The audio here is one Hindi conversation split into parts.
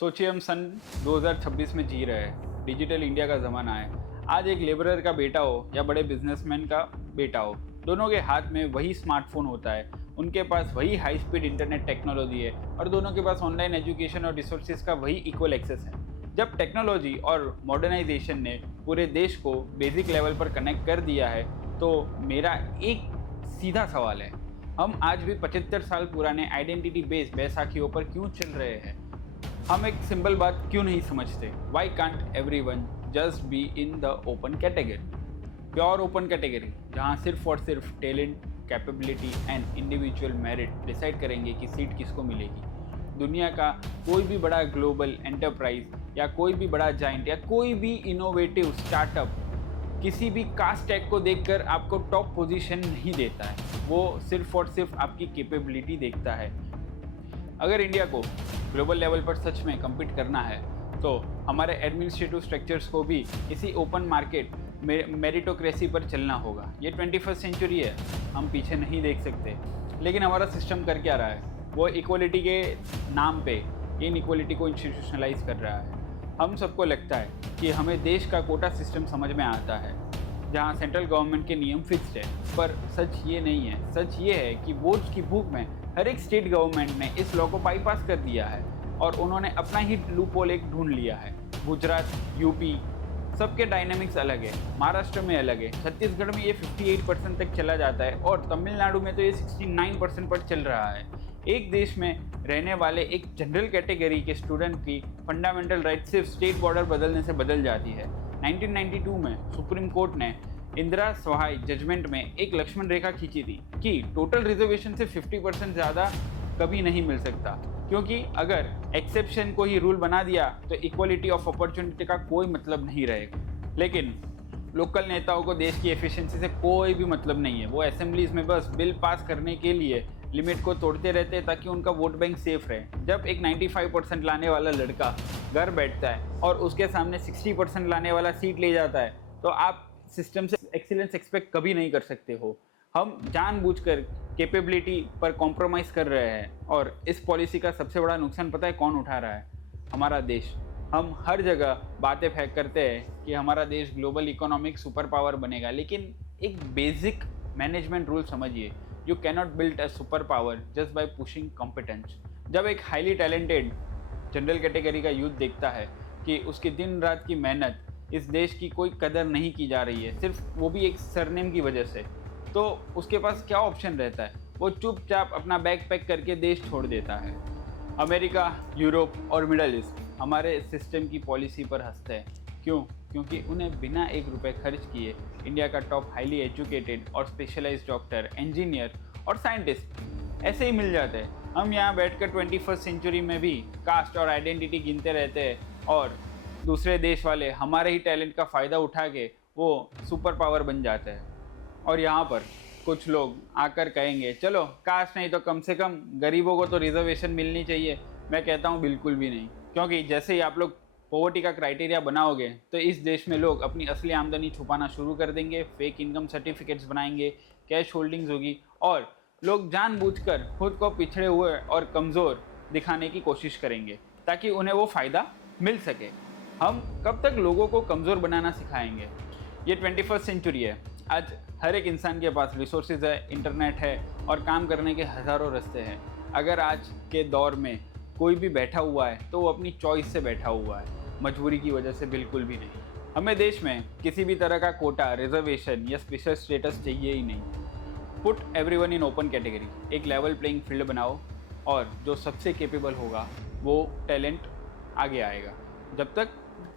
सोचिए हम सन 2026 में जी रहे हैं। डिजिटल इंडिया का ज़माना है। आज एक लेबरर का बेटा हो या बड़े बिजनेसमैन का बेटा हो, दोनों के हाथ में वही स्मार्टफोन होता है। उनके पास वही हाई स्पीड इंटरनेट टेक्नोलॉजी है और दोनों के पास ऑनलाइन एजुकेशन और रिसोर्सेज का वही इक्वल एक्सेस है। जब टेक्नोलॉजी और मॉडर्नाइजेशन ने पूरे देश को बेसिक लेवल पर कनेक्ट कर दिया है, तो मेरा एक सीधा सवाल है, हम आज भी 75 साल पुराने आइडेंटिटी बेस्ड बैसाखियों पर क्यों चल रहे हैं? हम एक सिंपल बात क्यों नहीं समझते? Why can't every one just be in the open category? Pure open category जहाँ सिर्फ और सिर्फ talent, capability and individual merit decide करेंगे कि सीट किसको मिलेगी। दुनिया का कोई भी बड़ा ग्लोबल एंटरप्राइज या कोई भी बड़ा जाइंट या कोई भी इनोवेटिव स्टार्टअप किसी भी कास्ट टैग को देखकर आपको टॉप पोजीशन नहीं देता है। वो सिर्फ और सिर्फ आपकी कैपेबिलिटी देखता है। अगर इंडिया को ग्लोबल लेवल पर सच में कम्पीट करना है, तो हमारे एडमिनिस्ट्रेटिव स्ट्रक्चर्स को भी इसी ओपन मार्केट मेरिटोक्रेसी पर चलना होगा। ये 21st सेंचुरी है, हम पीछे नहीं देख सकते। लेकिन हमारा सिस्टम कर क्या रहा है? वो इक्वलिटी के नाम पे इन इक्वलिटी को इंस्टीट्यूशनलाइज कर रहा है। हम सबको लगता है कि हमें देश का कोटा सिस्टम समझ में आता है, जहाँ सेंट्रल गवर्नमेंट के नियम फिक्स्ड है, पर सच ये नहीं है। सच ये है कि वोट्स की भूख में हर एक स्टेट गवर्नमेंट ने इस लॉ को बाईपास कर दिया है और उन्होंने अपना ही लूपहोल एक ढूंढ लिया है। गुजरात, यूपी, सबके डायनामिक्स अलग है। महाराष्ट्र में अलग है, छत्तीसगढ़ में ये 58% तक चला जाता है और तमिलनाडु में तो ये 69% पर चल रहा है। एक देश में रहने वाले एक जनरल कैटेगरी के स्टूडेंट की फंडामेंटल राइट सिर्फ स्टेट बॉर्डर बदलने से बदल जाती है। 1992 में सुप्रीम कोर्ट ने इंदिरा सहाय जजमेंट में एक लक्ष्मण रेखा खींची थी कि टोटल रिजर्वेशन से 50% ज़्यादा कभी नहीं मिल सकता, क्योंकि अगर एक्सेप्शन को ही रूल बना दिया तो इक्वलिटी ऑफ अपॉर्चुनिटी का कोई मतलब नहीं रहेगा। लेकिन लोकल नेताओं को देश की एफिशिएंसी से कोई भी मतलब नहीं है। वो असेंबलीज में बस बिल पास करने के लिए लिमिट को तोड़ते रहते हैं ताकि उनका वोट बैंक सेफ रहे। जब एक 95% लाने वाला लड़का घर बैठता है और उसके सामने 60% लाने वाला सीट ले जाता है, तो आप सिस्टम से एक्सीलेंस एक्सपेक्ट कभी नहीं कर सकते हो। हम जानबूझकर कैपेबिलिटी पर कॉम्प्रोमाइज़ कर रहे हैं और इस पॉलिसी का सबसे बड़ा नुकसान पता है कौन उठा रहा है? हमारा देश। हम हर जगह बातें फेंक करते हैं कि हमारा देश ग्लोबल इकोनॉमिक सुपर पावर बनेगा, लेकिन एक बेसिक मैनेजमेंट रूल समझिए। You cannot build a super power just by pushing competence. जब एक हाईली टैलेंटेड जनरल कैटेगरी का यूथ देखता है कि उसकी दिन रात की मेहनत इस देश की कोई कदर नहीं की जा रही है, सिर्फ वो भी एक सरनेम की वजह से, तो उसके पास क्या ऑप्शन रहता है? वो चुपचाप अपना बैग पैक करके देश छोड़ देता है। अमेरिका, यूरोप और मिडल ईस्ट हमारे सिस्टम की पॉलिसी पर हंसते हैं। क्यों? क्योंकि उन्हें बिना 1 रुपये खर्च किए इंडिया का टॉप हाईली एजुकेटेड और स्पेशलाइज्ड डॉक्टर, इंजीनियर और साइंटिस्ट ऐसे ही मिल जाते हैं। हम यहाँ बैठकर 21st सेंचुरी में भी कास्ट और आइडेंटिटी गिनते रहते हैं और दूसरे देश वाले हमारे ही टैलेंट का फ़ायदा उठा के वो सुपर पावर बन जाते हैं। और यहाँ पर कुछ लोग आकर कहेंगे चलो कास्ट नहीं तो कम से कम गरीबों को तो रिजर्वेशन मिलनी चाहिए। मैं कहता हूँ बिल्कुल भी नहीं, क्योंकि जैसे ही आप लोग पॉवर्टी का क्राइटेरिया बनाओगे तो इस देश में लोग अपनी असली आमदनी छुपाना शुरू कर देंगे, फेक इनकम सर्टिफिकेट्स बनाएंगे, कैश होल्डिंग्स होगी और लोग जानबूझकर खुद को पिछड़े हुए और कमज़ोर दिखाने की कोशिश करेंगे ताकि उन्हें वो फ़ायदा मिल सके। हम कब तक लोगों को कमज़ोर बनाना सिखाएंगे? ये 21st सेंचुरी है। आज हर एक इंसान के पास रिसोर्सेज है, इंटरनेट है और काम करने के हज़ारों रास्ते हैं। अगर आज के दौर में कोई भी बैठा हुआ है तो वो अपनी चॉइस से बैठा हुआ है, मजबूरी की वजह से बिल्कुल भी नहीं। हमें देश में किसी भी तरह का कोटा, रिजर्वेशन या स्पेशल स्टेटस चाहिए ही नहीं। Put everyone in open category. एक लेवल प्लेइंग फील्ड बनाओ और जो सबसे कैपेबल होगा वो टैलेंट आगे आएगा। जब तक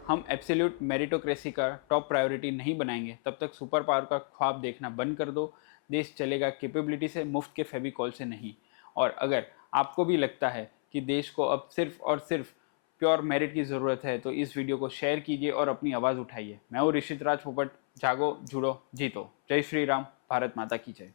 हम एब्सोल्यूट मेरिटोक्रेसी का टॉप प्रायोरिटी नहीं बनाएंगे, तब तक सुपर पावर का ख्वाब देखना बंद कर दो। देश चलेगा कैपेबिलिटी से, मुफ्त के फेविकॉल से नहीं। और अगर आपको भी लगता है कि देश को अब सिर्फ और सिर्फ प्योर मेरिट की ज़रूरत है, तो इस वीडियो को शेयर कीजिए और अपनी आवाज़ उठाइए। मैं हूँ ऋषित राज पोपट। जागो, जुड़ो, जीतो। जय श्री राम। भारत माता की जय।